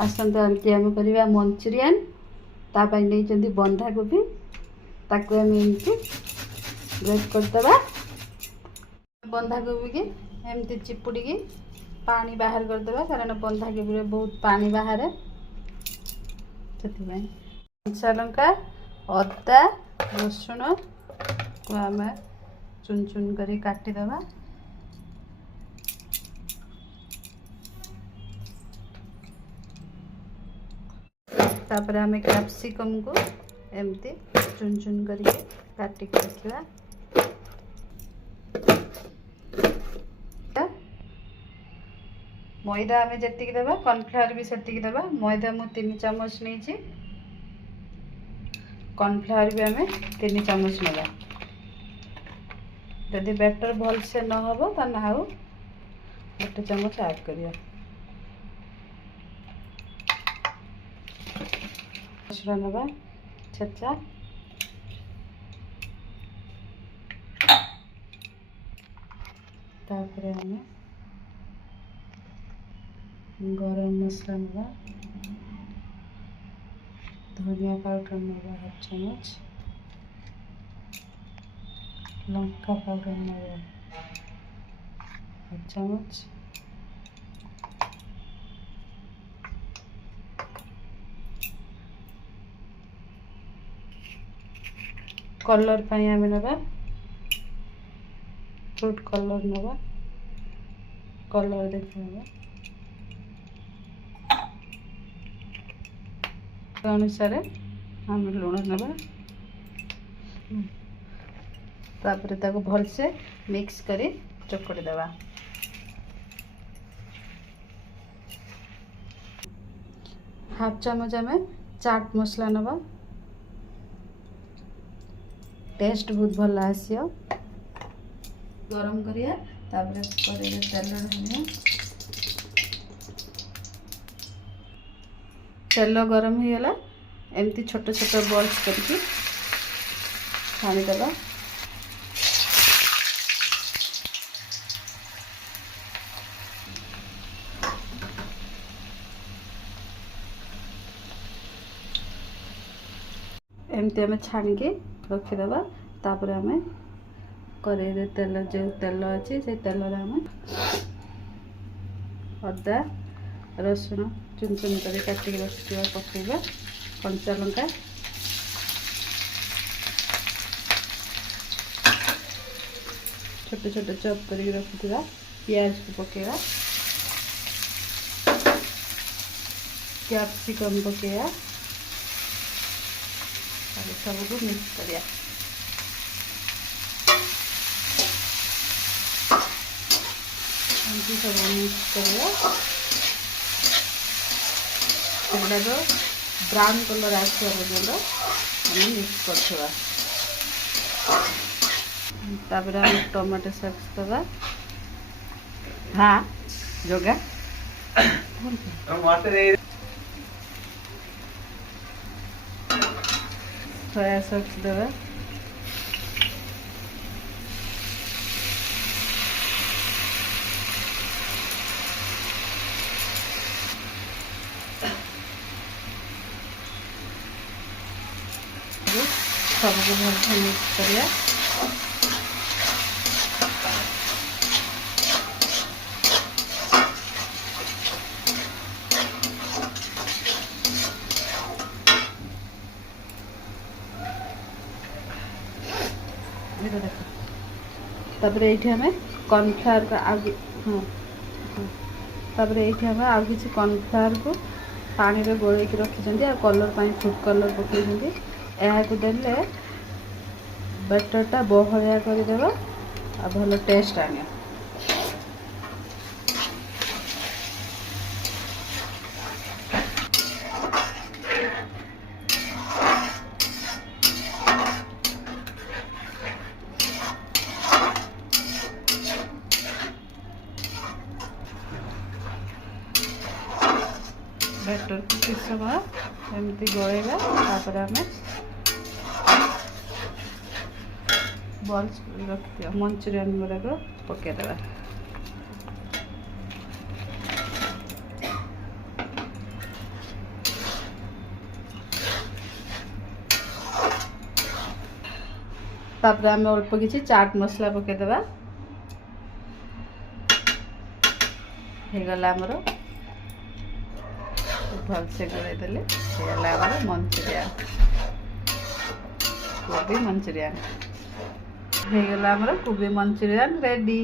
आसंता एमती आम करवा मंचूरियन तापाई नहीं बंधा कोबी ताकू आम एमती ग्रेट करदे बंधा कोबी की एमती चिपुड़ी की पानी बाहर करदे कारण बंधा कोबी बहुत पानी बाहर से कंचा लंका अदा रसुण को आम चुन चुन कर काटिदेवा तापर आम कैप्सिकम को एमती चुन चुन करके काटिक रखा मैदा आम जी देवा कॉर्नफ्लावर भी सेतिक देवा मैदा मु 3 चम्मच नहीं कॉर्नफ्लावर भी आम 3 चम्मच ना जदि बैटर भल से न हो तो ना आउ 1 चम्मच ऐड करिया नवा छेचा तापर आम गरम मसला नवा धनिया पाउडर नवा 1 चम्मच लंका पाउडर नवा 1 चम्मच कलर पाई आम नवा फ्रूट कलर नवा कलर देखा अनुसार आम लुण नवा तापर ताको भल से मिक्स करी चकड़ी देवा हाफ चम्मच आम चाट मसला नवा टेस्ट बहुत भल आसियो गरम करिया तापर कड़ाई तेल ढालिया तेल गरम हो गला एमती छोट छोट बॉल्स करके छाणीदेवा एमती आम छाणिकी रखीदेवा तापर आम कड़ाई तेल जो तेल अच्छी से तेल आम अदा रसुण चुन चुन कर काटिक रखा पकेगा कंचा लंका छोटे छोटे चॉप कर रखा प्याज को पकेगा कैप्सिकम पकेगा सबको मिक्स करिया सब मिक्स करिया ब्राउन कलर आसा पर्यटन आम मिक्स कर टमाटो सॉस दवा हाँ जोगा सोया सॉस दवा सबको भल मिक्स करिया तापर ये आम कॉर्नफ्लावर का आगे हाँ तापर ये आम आउ कि कॉर्नफ्लावर को पानी में गोल रखी कलर फूड कलर पकड़ यहाँ देले बैटरटा बहलिया करदेवा आ भल टेस्ट आने बैटर को किस समय एमती गलेगा तापर आम बॉल्स रखिए मंचूरियन गुड़ाक पकईदेवा तापर आम अल्प किसी चाट मसला पकईदेवा होगला आमर भलसे गोलैदेले होगला आमर मंचूरियन कोबी मंचूरियन होगला आमर कोबी मंचूरियन रेडी।